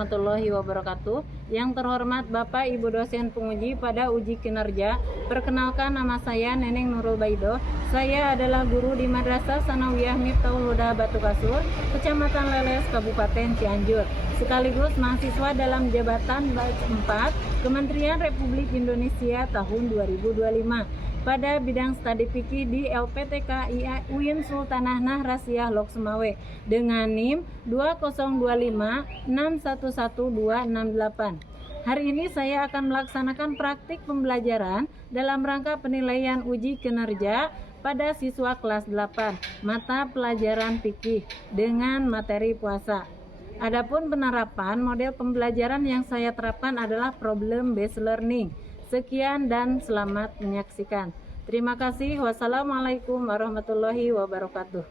warahmatullahi wabarakatuh. Yang terhormat Bapak Ibu dosen penguji pada uji kinerja, perkenalkan nama saya Neneng Nurul Baido. Saya adalah guru di Madrasah Sanawiyah Miftahul Huda Batu Kasur, Kecamatan Leles, Kabupaten Cianjur. Sekaligus mahasiswa dalam jabatan batch 4 Kementerian Republik Indonesia tahun 2025. Pada bidang studi fikih di LPTK UIN Sultanah Nahrasiyah Lok Sumawe dengan NIM 20256111268. Hari ini saya akan melaksanakan praktik pembelajaran dalam rangka penilaian uji kinerja pada siswa kelas 8 mata pelajaran fikih dengan materi puasa. Adapun penerapan model pembelajaran yang saya terapkan adalah problem based learning. Sekian dan selamat menyaksikan. Terima kasih. Wassalamualaikum warahmatullahi wabarakatuh.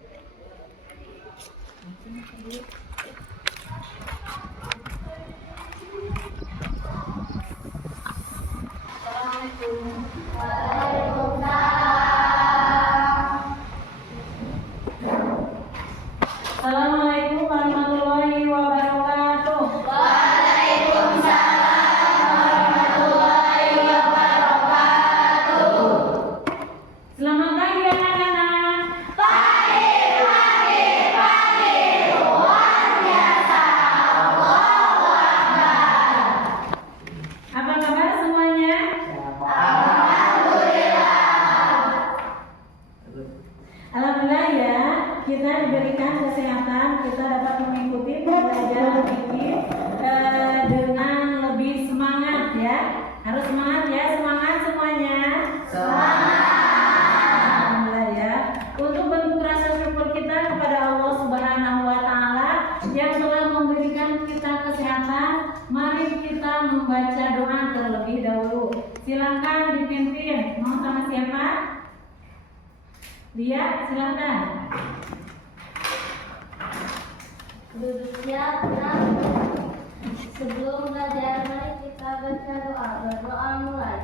Assalamualaikum warahmatullahi wabarakatuh. Selamat pagi anak-anak. Pagi. Luar biasa. Allahu Akbar. Apa kabar semuanya? Alhamdulillah ya, kita diberikan kesehatan, kita dapat mengikuti pembelajaran fikih dengan lebih semangat ya. Harus semangat ya, semangat semuanya. Untuk bentuk rasa syukur kita kepada Allah Subhanahu wa Ta'ala yang telah memberikan kita kesehatan, mari kita membaca doa terlebih dahulu. Silakan dipimpin. Mau sama siapa? Lihat, silakan. Duduk siap, tenang. Sebelum belajar, mari kita baca doa. Berdoa mulai.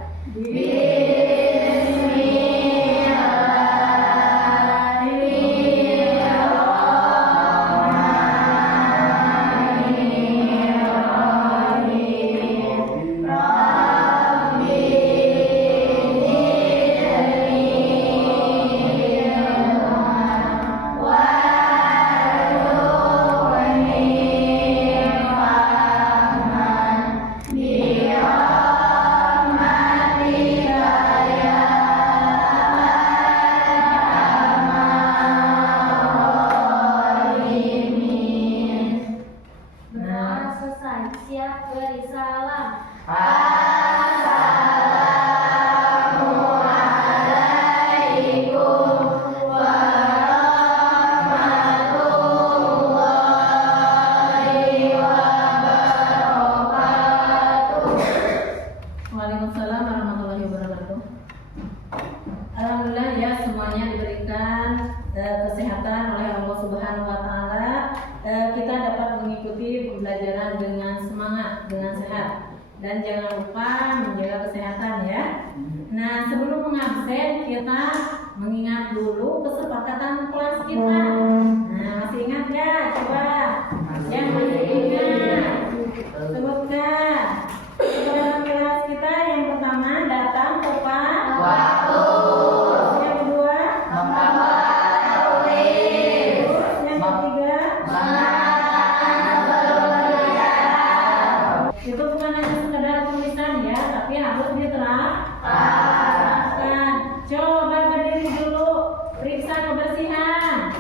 Siap, beri salam. Assalamualaikum warahmatullahi wabarakatuh. Waalaikumsalam warahmatullahi wabarakatuh. Alhamdulillah ya, semuanya diberikan kesehatan oleh Allah Subhanahu wa Ta'ala. Kita dapat mengikuti pembelajaran dengan semangat, dengan sehat, dan jangan lupa menjaga kesehatan ya. Nah, sebelum mengabsen kita mengingat dulu kesepakatan kelas kita. Nah, masih ingat ya? Coba yang masih ingat sebutkan. Dalam kelas kita yang pertama datang tepat waktu. Yang kedua menulis. Yang ketiga itu bukan hanya sekedar tulisan ya, tapi harus diterapkan. Coba berdiri dulu, periksa kebersihan.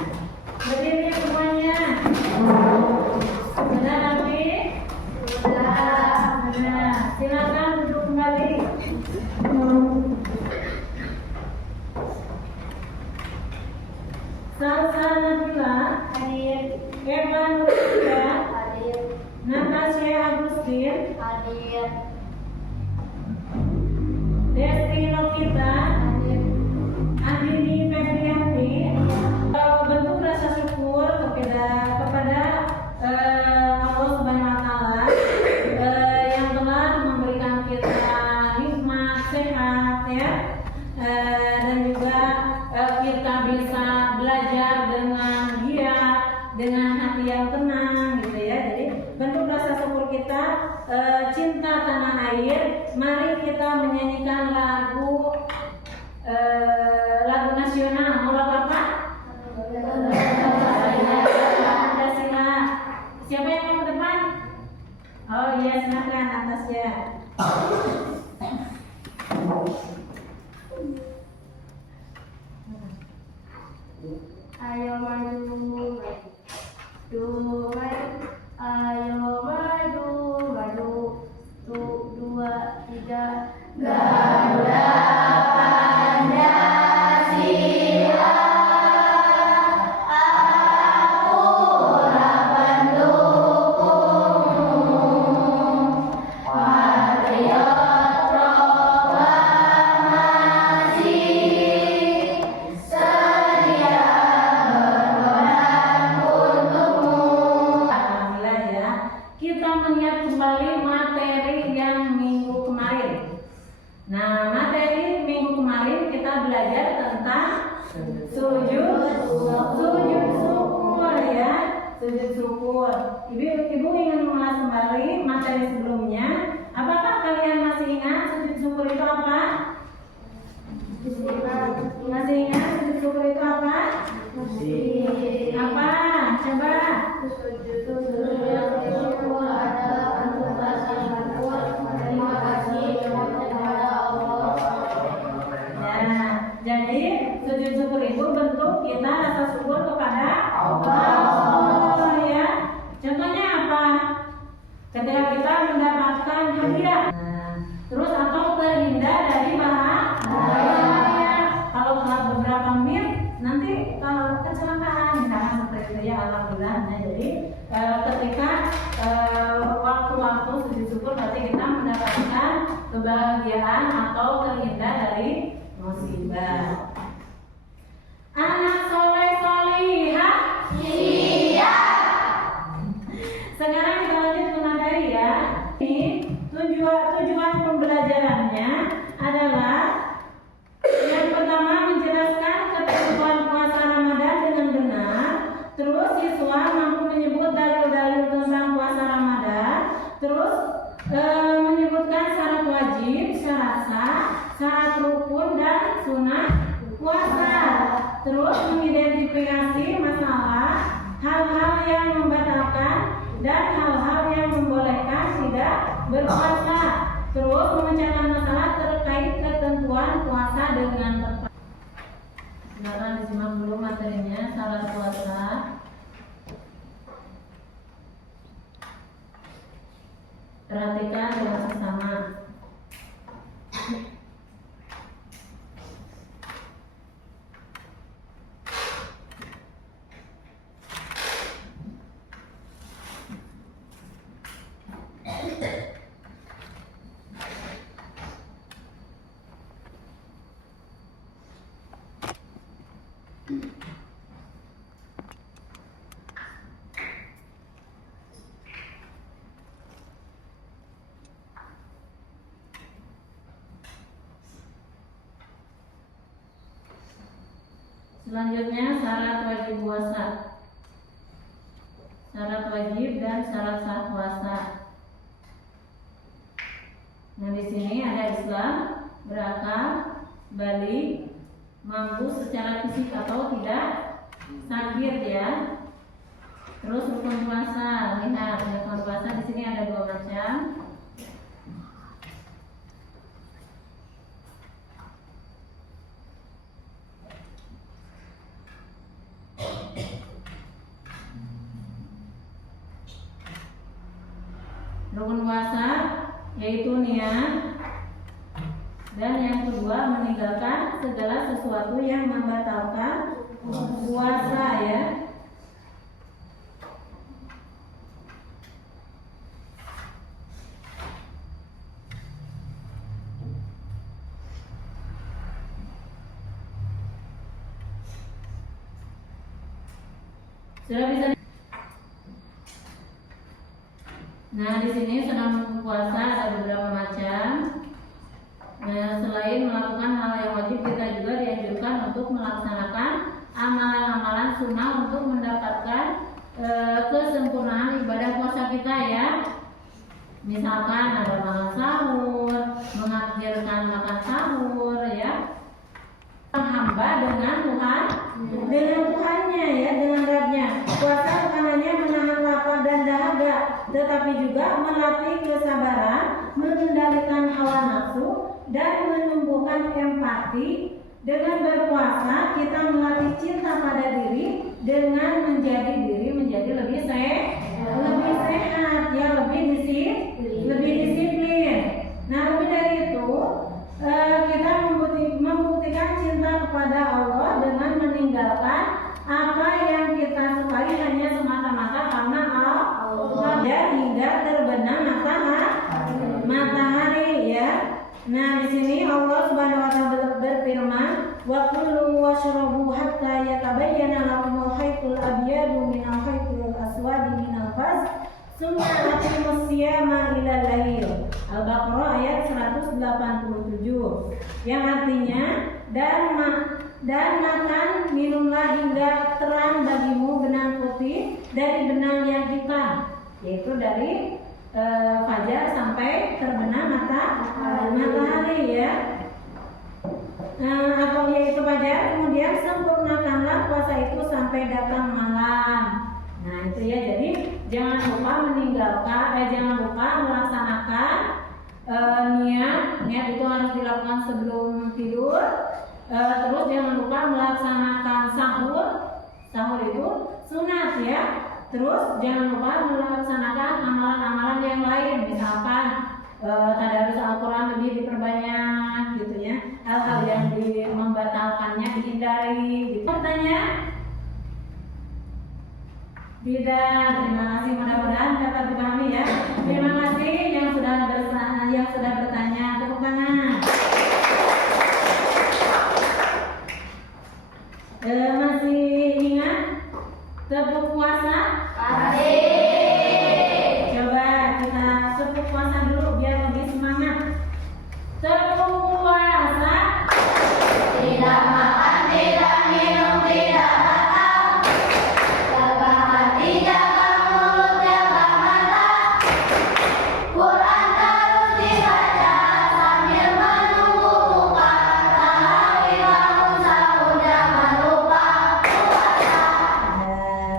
Berdiri semuanya. Benar nanti? Benar. Silakan duduk kembali. Salsa Nabila hadir. Evan Nurika hadir. Natasha Agustin Hadir. Desti Novita hadir. Andini Febrianti. Bentuk rasa syukur kepada Allah Subhanahu wa Ta'ala yang telah memberikan kita nikmat sehat ya, dan juga kita bisa belajar dengan giat, dengan hati yang tenang gitu ya. Jadi bentuk rasa syukur kita cinta tanah air, mari kita menyanyikan lagu nasional. Mau lagu apa? Pancasila. Siapa yang mau ke depan? Oh iya, silakan Natasya. Ayo maju, maju, ayo maju, maju, 2, 3, Garuda Pancasila, akulah pendukungmu, patriot proklamasi, sedia berkorban untukmu. Alhamdulillah ya. Kita mengingat kembali materi yang minggu kemarin. Nah, materi minggu kemarin kita belajar tentang sujud syukur ya. Sujud syukur. Ibu ingin mengulas kembali materi sebelumnya. Apakah kalian masih ingat sujud syukur itu apa? Masih ingat sujud syukur itu apa? Apa? Coba. Jadi sujud syukur itu bentuk kita rasa syukur kepada Allah ya. Contohnya apa? Ketika kita mendapatkan hadiah, terus atau terhindar dari bahaya. Kalau telat beberapa menit, nanti kalau kecelakaan misalnya seperti itu ya, alhamdulillah. Nah, jadi ketika waktu-waktu sujud syukur berarti kita mendapatkan kebahagiaan atau terhindar dari musibah. Anak soleh solihah siap. Sekarang kita lanjut ke materi ya. Ini tujuan pembelajarannya adalah yang pertama menjelaskan ketentuan puasa Ramadan dengan benar. Terus siswa mampu menyebut dalil-dalil tentang puasa Ramadan. Terus menyebutkan syarat wajib, syarat sah, syarat rukun dan sunnah puasa. Terus mengidentifikasi masalah, hal-hal yang membatalkan dan hal-hal yang membolehkan tidak berpuasa. Terus memecahkan masalah terkait ketentuan puasa dengan tepat. Silakan disimak dulu materinya, syarat puasa. Perhatikan dengan sesama. Selanjutnya syarat wajib puasa. Syarat wajib dan syarat sah puasa. Nah, di sini ada Islam, berakal, balik, mampu secara fisik atau tidak sakit ya. Terus rukun puasa, lihat rukun puasa di sini ada 2 macam. Rukun puasa yaitu niat, dan yang kedua meninggalkan segala sesuatu yang membatalkan puasa ya. Sudah bisa. Nah, di sini senam puasa ada beberapa macam. Nah, selain melakukan hal yang wajib, kita juga dianjurkan untuk melaksanakan amalan-amalan sunnah untuk mendapatkan kesempurnaan ibadah puasa kita ya. Misalnya misalkan ada makan sahur, mengakhirkan makan sahur, ya. Hamba dengan Tuhannya, ya, dengan Rabbnya. Puasa bukan hanya menahan lapar dan dahaga, tetapi juga melatih kesabaran, mengendalikan hawa nafsu, dan menumbuhkan empati. Dengan berpuasa kita melatih cinta pada diri dengan menjadi lebih sehat, ya, lebih disiplin. Nah, lebih dari itu kita membuktikan cinta kepada Allah dengan meninggalkan apa yang kita sukai hanya semata-mata karena Allah, hingga terbenam matahari, ya. Nah, di sini Allah Subhanahu wa taala berfirman, "Wa kulu washrabu hatta yatabayyana lakumul khaytul abyadu minal khaytil aswadi minal fajr, tsumma atimmus siyama ilal lail." Al-Baqarah ayat 187. Yang artinya, dan makan minumlah hingga terang bagimu benang putih dari benang yang hitam, yaitu dari fajar sampai terbenam matahari, ya. Atau yaitu fajar, kemudian sempurnakanlah puasa itu sampai datang malam. Nah, itu ya. Jadi jangan lupa melaksanakan niat itu harus dilakukan sebelum tidur. Terus jangan lupa melaksanakan sahur itu sunat, ya. Terus jangan lupa melaksanakan amalan-amalan yang lain, misalkan tadarus Al-Quran lebih diperbanyak, gitu ya. Hal-hal yang membatalkannya dihindari, gitu. Pertanyaan? Tidak. Terima kasih, mudah-mudahan dapat dipahami, ya. Terima kasih yang sudah bertanya. Tepuk tangan. Masih ingat tepuk puasa? Coba kita tepuk puasa dulu biar lebih semangat. Tepuk puasa. Tidak makan, tidak minum, tidak makan. Jaga hati, jaga mulut, jaga mata. Quran terus dibaca sambil menunggu buka. Tarawih bangun sahur, jangan lupa puasa.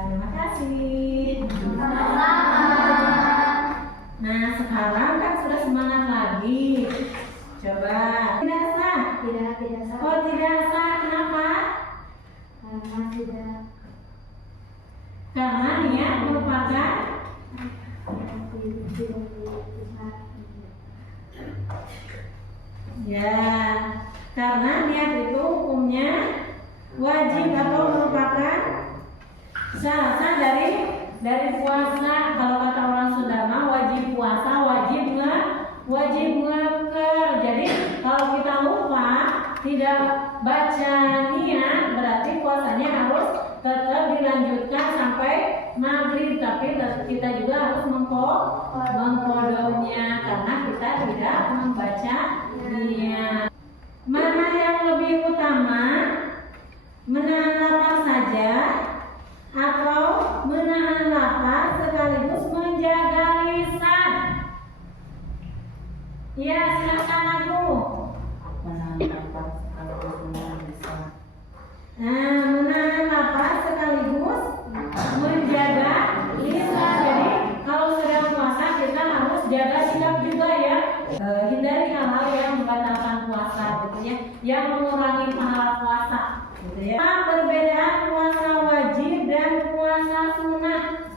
Terima kasih. Sama-sama. Nah, sekarang kan sudah semangat lagi. Coba. Tidak sah. Tidak sah. Oh, tidak sah. Kenapa? Karena tidak. Karena niat merupakan ya. Karena niat itu hukumnya wajib atau merupakan syarat dari puasa. Kalau kata orang Sunda mah wajib puasa, wajib ngeker. Jadi kalau kita lupa tidak baca niat, berarti puasanya harus tetap dilanjutkan sampai maghrib. Tapi kita juga harus mengkodoknya karena kita tidak membaca niat. Mana yang lebih utama, menahan lapar saja atau menahan lapar sekaligus menjaga lisan? Ya, silakan aku. Menahan lapar sekaligus menahan lisan. Nah, menahan lapar sekaligus menjaga lisan. Jadi kalau sedang puasa kita harus jaga sikap juga, ya. Hindari hal-hal yang membatalkan puasa, gitu ya, yang mengurangi pahala puasa, gitu ya. Perbedaan puasa wajib dan puasa sunnah.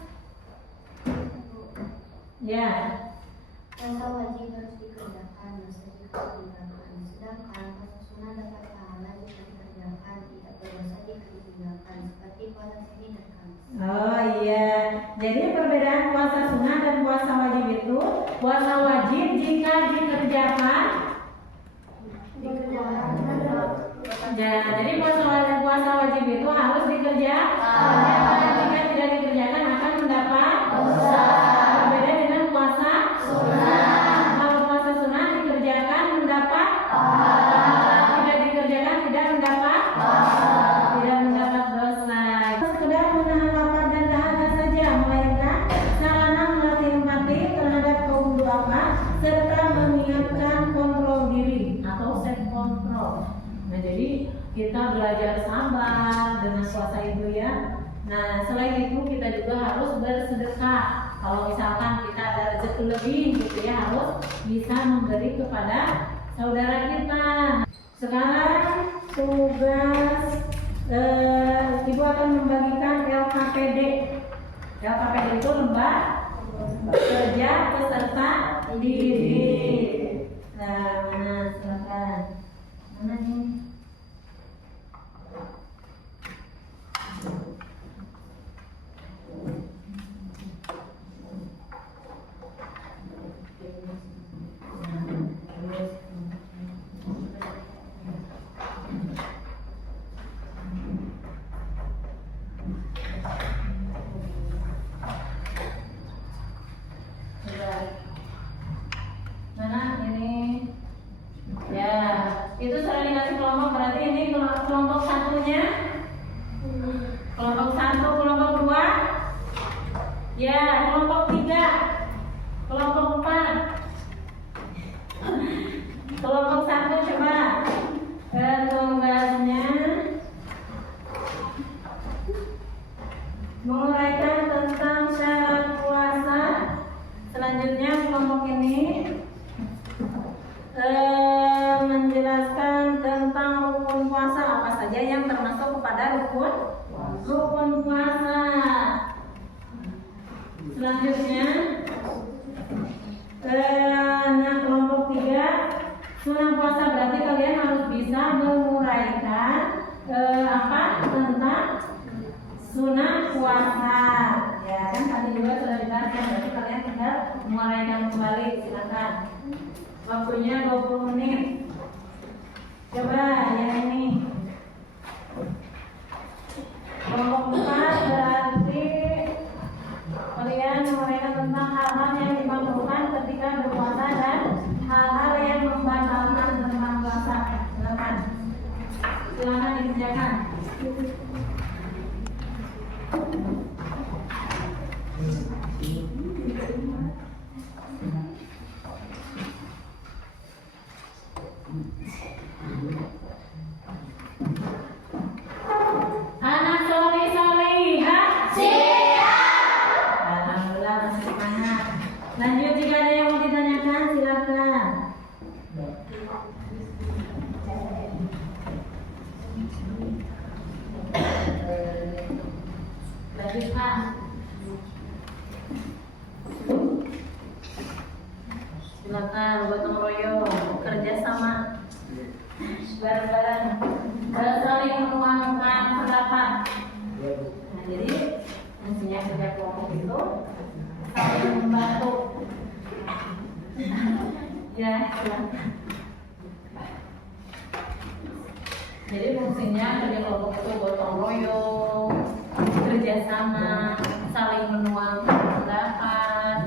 Ya. Puasa wajib harus dikerjakan, bisa ditinggalkan. Sedangkan puasa sunnah dapat pahala jika dikerjakan, tidak berdosa jika ditinggalkan, seperti puasa Senin dan Kamis. Oh iya, jadi perbedaan puasa sunnah dan puasa wajib itu, puasa wajib jika dikerjakan. Ya, jadi puasa wajib itu harus dikerjakan. Jika tidak dikerjakan akan mendapat dosa. Berbeda dengan puasa sunnah. Kalau puasa sunnah dikerjakan mendapat pahala. Tidak dikerjakan tidak mendapat dosa. Sekedar menahan lapar dan dahaga saja, melainkan sarana melatih empati terhadap kaum duafa serta mengingatkan kontrol diri atau self control. Nah, jadi kita belajar sabar dengan puasa itu ya. Nah, selain itu kita juga harus bersedekah. Kalau misalkan kita ada rezeki lebih gitu ya, harus bisa memberi kepada saudara kita. Sekarang tugas Ibu akan membagikan LKPD. LKPD itu lembar kerja peserta didik. Nah, mana silakan. Mana nih? Mana ini? Ya, itu sudah dikasih kelompok, berarti ini kelompok satunya. Kelompok satu, kelompok dua. Ya, kelompok tiga, kelompok empat. Kelompok satu coba tugasnya menguraikan tentang syarat puasa. Selanjutnya kelompok ini menjelaskan tentang rukun puasa, apa saja yang termasuk kepada rukun puasa. Selanjutnya nah kelompok 3 sunnah puasa, berarti kalian harus bisa menguraikan tentang sunnah puasa. Ya kan tadi juga sudah dijelaskan, berarti kalian tinggal menguraikan kembali. Silakan. Waktunya 20 menit. Coba yang ini. Kelompok 4 berarti kalian menguraikan tentang hal-hal yang dimakruhkan ketika berpuasa dan hal-hal yang membatalkan tentang puasa. Silakan. Silakan dikerjakan. Anak solihah siap. Alhamdulillah masih semangat. Lanjut, jika ada yang mau ditanyakan silakan. Lanjut Pak. Silakan gotong royong, kerja sama, bareng-bareng, saling menuangkan pendapat. Nah, jadi fungsinya kerja kelompok itu saling membantu. Ya, silakan. Jadi fungsinya kerja kelompok itu gotong royong, kerja sama, saling menuangkan pendapat,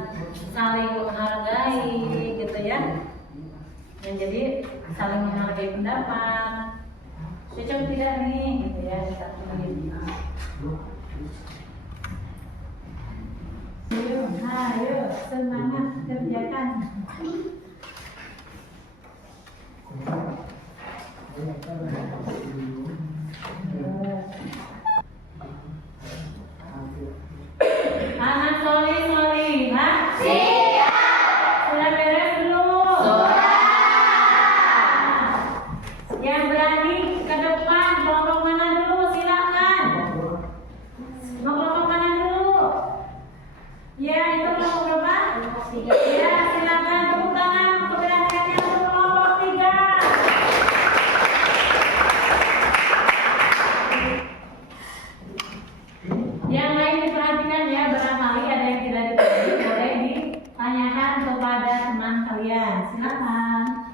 saling menghargai, gitu ya. Yang jadi saling menghargai pendapat. Cocok tidak nih, gitu ya, satu menit. Ayo, semangat kerjakan. Anak solihah siap. Sudah beres belum? Sudah. Yang berani ke depan, kelompok mana dulu? Silakan. Mau kelompok mana dulu? Ya, itu kelompok berapa? Ya, silakan tepuk tangan keberaniannya untuk kelompok 3. Yang lain diperhatikan ya, barangkali ada yang tidak dipahami boleh ditanyakan kepada teman kalian. Silakan.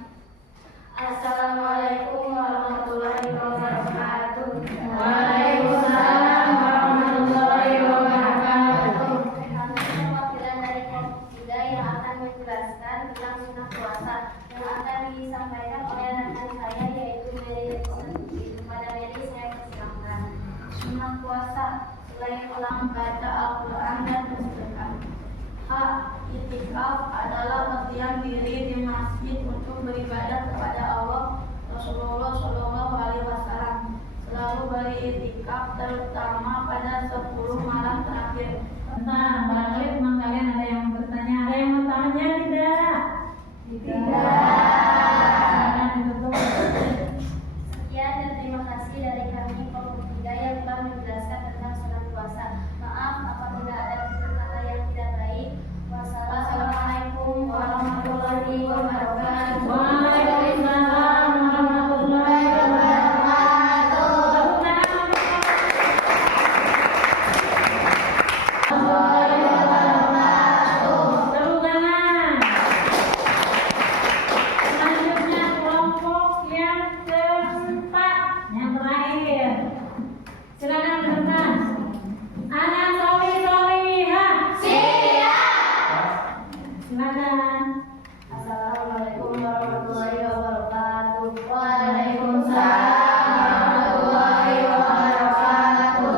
Assalamualaikum warahmatullahi wabarakatuh. Waalaikumsalam warahmatullahi wabarakatuh. Kami perwakilan dari kelompok 3 yang akan menjelaskan tentang sunnah puasa yang akan disampaikan oleh rekan saya, yaitu Mary. Kepada Mary saya persilakan. Sunnah puasa selain ulang baca Al-Quran dan bersedekah. Itikaf adalah berdiam diri di masjid untuk beribadah kepada Allah. Rasulullah Shallallahu Alaihi Wasallam selalu beritikaf terutama pada 10 malam terakhir. Nah, barangkali teman kalian ada yang bertanya, ada yang mau tanya tidak? Silakan ditutup. Sekian dan terima kasih dari kami Kelompok 3 yang telah menjelaskan tentang sunat puasa. Maaf apabila ada kata yang tidak baik. Wassalamualaikum warahmatullahi wabarakatuh. Waalaikumsalam warahmatullahi wabarakatuh. Tepuk tangan. Selanjutnya kelompok yang keempat, yang terakhir. Silakan berdepan. Anak solihah. Silakan. Assalamualaikum warahmatullahi wabarakatuh. Waalaikumsalam warahmatullahi wabarakatuh.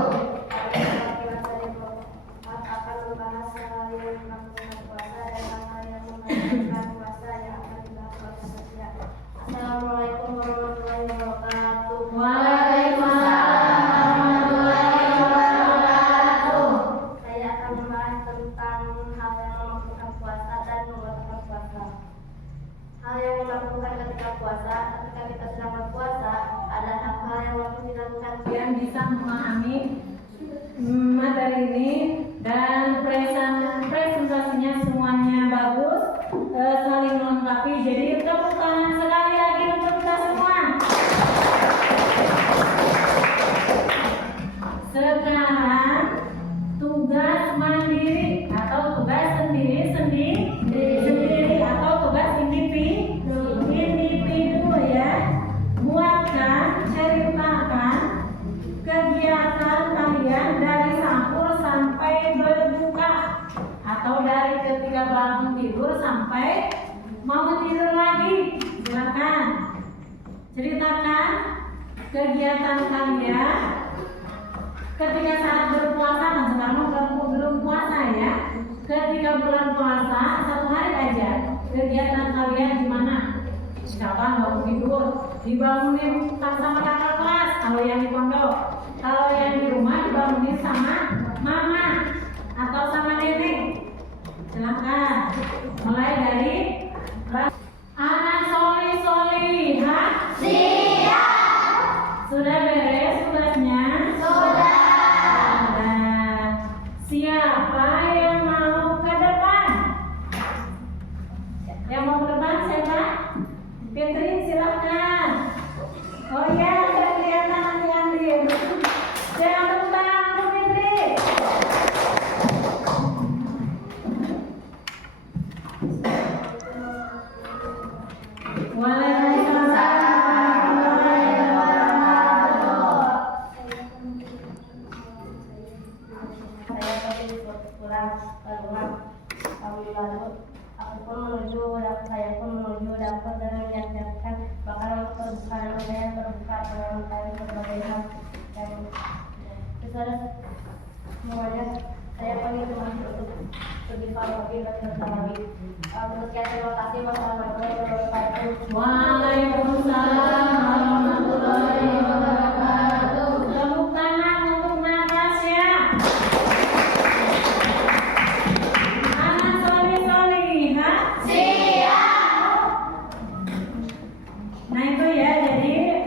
Akan membahas hal yang melakukan puasa dan hal yang melakukan puasa yang akan dibahas saja. Assalamualaikum warahmatullahi wabarakatuh. Waalaikumsalam warahmatullahi wabarakatuh. Saya akan membahas tentang hal yang melakukan puasa dan membatalkan puasa. Hal yang dilakukan ketika puasa, ketika kita sedang berpuasa, ada hal yang wajib dilakukan. Kalian bisa memahami materi ini dan presentasinya semuanya bagus, saling melengkapi. Jadi tepuk tangan sekali lagi untuk kita semua. Sekarang tugas mandiri atau tugas sendiri atau tugas individu ya. Buatkan, ceritakan kegiatan kalian dari sahur sampai berbuka atau dari ketika bangun tidur sampai mau tidur lagi. Silakan ceritakan kegiatan kalian ketika saat berpuasa. Nah, sekarang belum puasa ya. Ketika bulan puasa 1 hari aja kegiatan kalian gimana? Misalkan bangun tidur, dibangunin sama kakak kelas kalau yang di pondok, kalau yang di rumah dibangunin sama mama atau sama nenek. Silakan mulai dari anak solihah. Sudah beres tugasnya? Nah, siapa yang mau ke depan? Yang mau ke depan siapa? Fitri, silakan. Oh ya, sudah kelihatan nanti. Jangan tepuk tangan untuk Fitri. Waalaikumsalam warahmatullahi wabarakatuh. Saya pergi pulang ke rumah tahun lalu. Saya pun menuju dapur dan menyiapkan makanan untuk berbuka dan saya berbuka dengan mencari berbagai hal dan sesudah semuanya saya pergi ke masjid untuk pergi tarawih dan bertarawih. Sekian, terima kasih. Wassalamualaikum warahmatullahi wabarakatuh. Waalaikumsalam warahmatullahi wabarakatuh. Tepuk tangan untuk Natasha. Anak solihah. Nah itu ya, jadi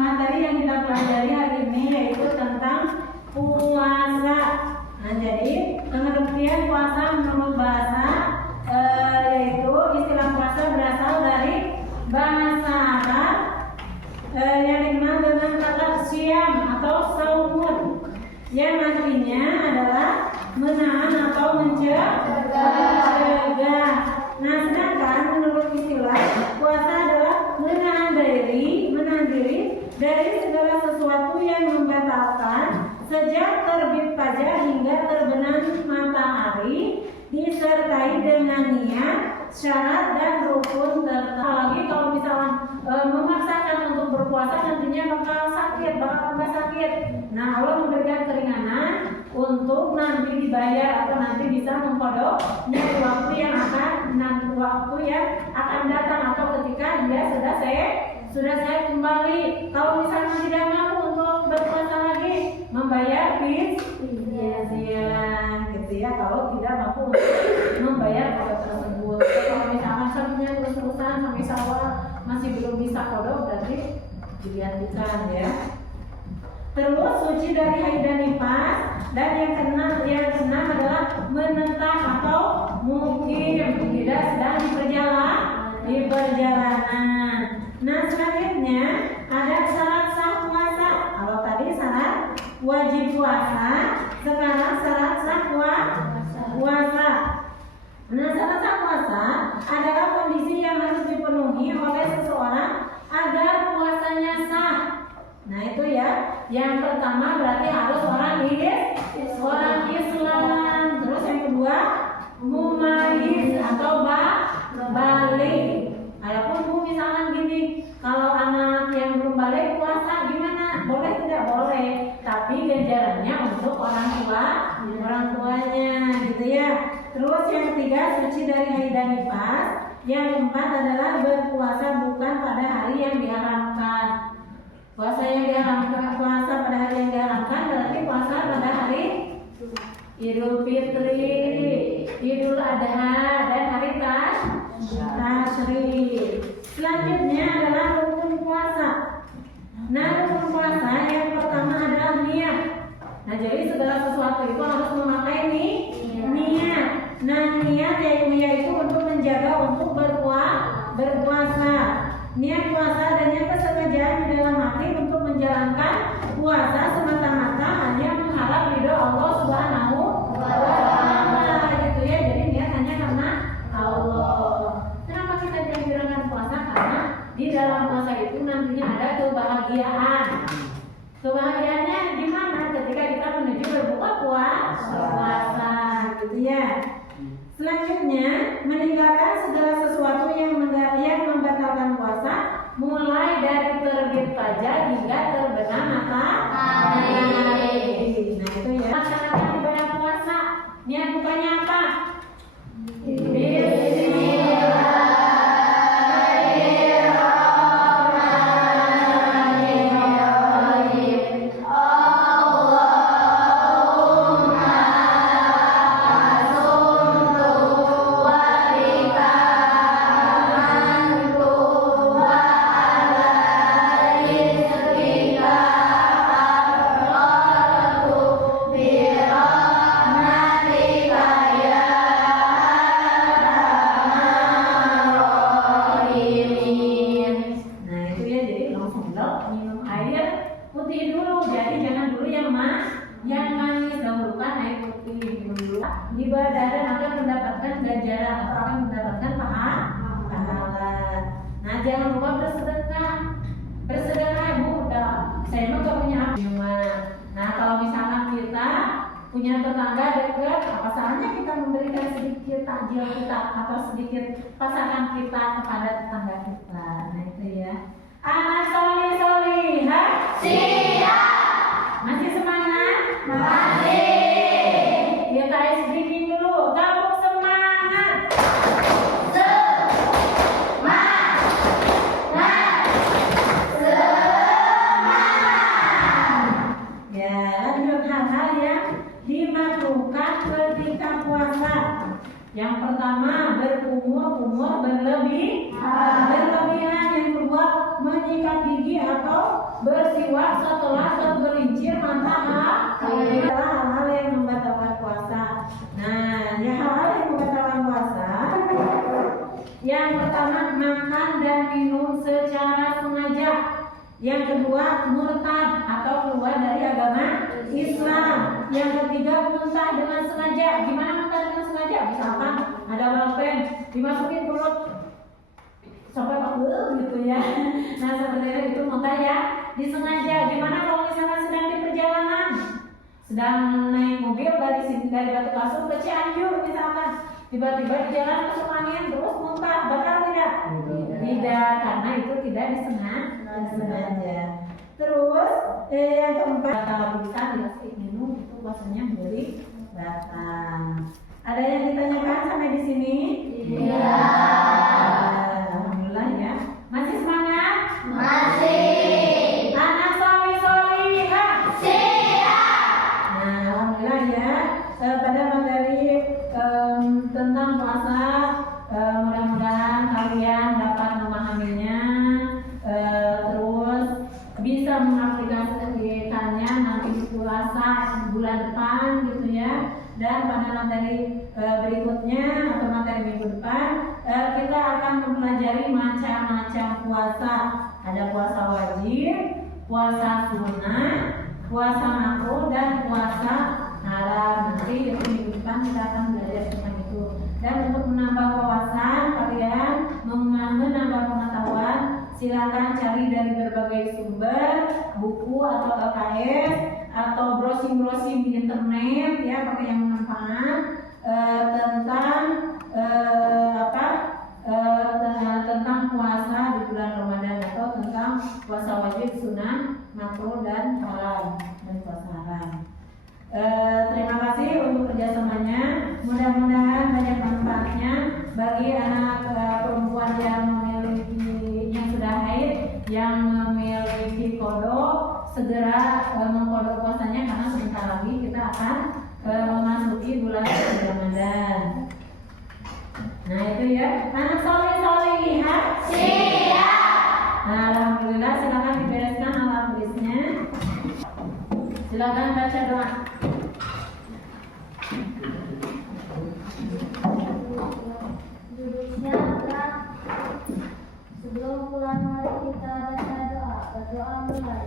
materi yang kita pelajari hari ini yaitu tentang puasa. Nah jadi pengertian puasa menurut bahasa yaitu istilah puasa berasal dari bahasa Arab yang dikenal dengan kata syam atau saumun, yang artinya adalah menahan atau mencegah. Nah sedangkan menurut istilah puasa adalah menahan diri dari segala sesuatu yang membatalkan sejak terbit fajar hingga terbenam matahari, disertai dengan niat, syarat dan rukun serta. Lagi kalau misalnya memaksakan untuk berpuasa nantinya bakal tambah sakit. Nah Allah memberikan keringanan untuk nanti dibayar atau nanti bisa mengkodoknya di waktu yang akan datang atau ketika dia sudah saya kembali. Kalau misalnya tidak mampu untuk berpuasa lagi, membayar fidyah gitu ya. Kalau tidak mampu untuk membayar kodok tersebut. Kalau misalkan sampai terus-terusan sampai Syawal masih belum bisa kodok, berarti dihentikan ya. Terus suci dari haid dan nifas, dan yang keenam adalah menentang atau mukim, tidak sedang di perjalanan. Nah, selanjutnya ada syarat sah puasa. Kalau tadi syarat wajib puasa, sekarang syarat sah puasa. Nah, syarat sah puasa adalah kondisi yang harus dipenuhi oleh seseorang agar puasanya sah. Nah, itu ya. Yang pertama berarti harus orang Islam. Terus yang kedua mumayyiz atau balik. Adapun Bu misalkan gini, kalau anak yang belum balik puasa gimana? Boleh tidak? Boleh. Tapi ganjarannya untuk orang tuanya gitu ya. Terus yang ketiga suci dari haid dan nifas. Yang keempat adalah berpuasa bukan pada hari yang diharamkan. Puasa pada hari yang diharamkan berarti puasa pada hari Idul Fitri, Idul Adha, dan hari Tasyrik. Selanjutnya adalah rukun puasa. Nah, rukun puasa yang pertama adalah niat. Nah, jadi segala sesuatu itu harus memakai niat. Nah, niat yaitu untuk menjaga untuk berpuasa. Niat puasa adanya kesengajaan di dalam hati untuk menjalankan puasa semata-mata hanya mengharap ridho Allah Subhanahu wa Ta'ala gitu ya. Jadi niat hanya karena Allah. Kenapa kita dianjurkan puasa? Karena di dalam puasa itu nantinya ada kebahagiaan. Kebahagiaannya gimana? Ketika kita menuju berbuka puasa gitu ya. Selanjutnya, meninggalkan segala sesuatu yang membatalkan puasa, mulai dari terbit fajar hingga terbenam matahari. Nah, itu ya. Laksanakan ibadah puasa. Niat bukannya apa? Minum air putih dulu, jadi jangan dulu yang manis, dahulukan air putih dulu. Ibadah dan akan mendapatkan ganjaran atau akan mendapatkan pahala. Nah, jangan lupa bersedekah. Bu, saya mah gak punya apa. Nah, kalau misalkan kita punya tetangga dekat, apa salahnya kita memberikan sedikit takjil kita atau sedikit pasangan kita kepada tetangga kita. Nah, itu ya. Anak solihah siap. Masih semangat? Masih. Kita ice breaking dulu. Tabuk semangat. Ya, lanjut hal-hal yang dimakruhkan ketika puasa. Yang pertama, berkumur berlebihan. Yang kedua, menyikat gigi atau bersiwak setelah tergelincir matahari. Adalah hal-hal yang membatalkan puasa. Nah, ya hal-hal yang membatalkan puasa. Yang pertama, makan dan minum secara sengaja. Yang kedua, murtad atau keluar dari agama Islam. Yang ketiga, muntah dengan sengaja. Gimana muntah dengan sengaja? Misalkan ada pulpen dimasukin mulut sampai gitu ya. Nah, seperti itu muntah ya disengaja. Gimana kalau misalnya sedang di perjalanan, sedang naik mobil dari Batu Kasur ke Cianjur misalkan, tiba-tiba di jalan masuk angin terus muntah, batal tidak? Tidak, karena itu tidak disengaja. Terus yang keempat, kalau bisa minum itu puasanya boleh batal. Ada yang ditanyakan sampai di sini? Iya. Alhamdulillah ya. Masih semangat? Masih. Anak solihah. Siap. Nah, alhamdulillah ya. Pada materi tentang puasa, mudah-mudahan kalian dapat memahaminya, terus bisa mengaplikasikannya nanti puasa bulan depan gitu ya. Dan pada materi berikutnya atau materi minggu depan kita akan mempelajari macam-macam puasa. Ada puasa wajib, puasa sunnah, puasa makruh, dan puasa haram. Nanti itu minggu depan kita akan belajar tentang itu. Dan untuk menambah wawasan kalian, menambah pengetahuan, silakan cari dari berbagai sumber, buku atau LKS atau browsing di internet ya, pakai yang bermanfaat tentang puasa di bulan Ramadan atau tentang puasa wajib, sunnah, makruh, dan haram dan puasa haram. Terima kasih untuk kerjasamanya. Mudah-mudahan banyak manfaatnya bagi anak perempuan yang sudah haid, yang memiliki kodok, segera mengkodok puasanya karena sebentar lagi kita akan memasuki bulan Ramadan. Nah itu ya, anak solihah. Siap. Nah, alhamdulillah, silakan dibereskan alat tulisnya. Silakan baca doa. Duduknya tenang. Sebelum pulang mari kita baca doa. Berdoa mulai.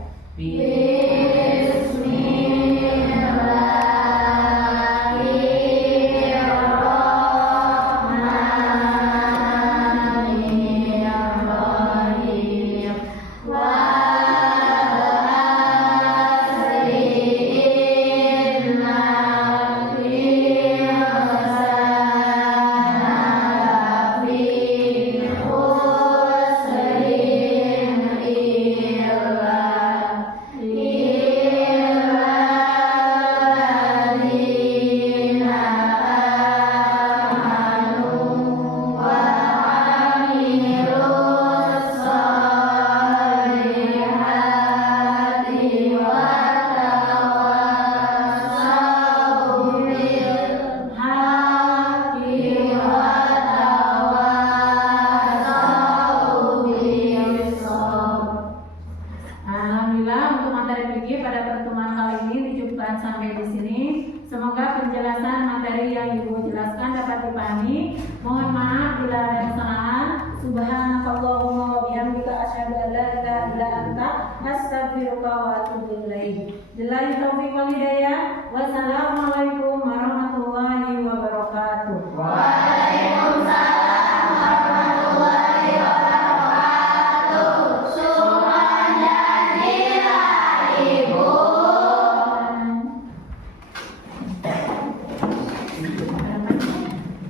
Semoga penjelasan materi yang Ibu jelaskan dapat dipahami. Mohon maaf bila ada kesalahan. Subhanakallahumma wa bihamdika asyhadu an la ilaha illa anta astaghfiruka wa atubu ilaik. Billahi taufiq wal hidayah. Wassalamualaikum warahmatullahi wabarakatuh.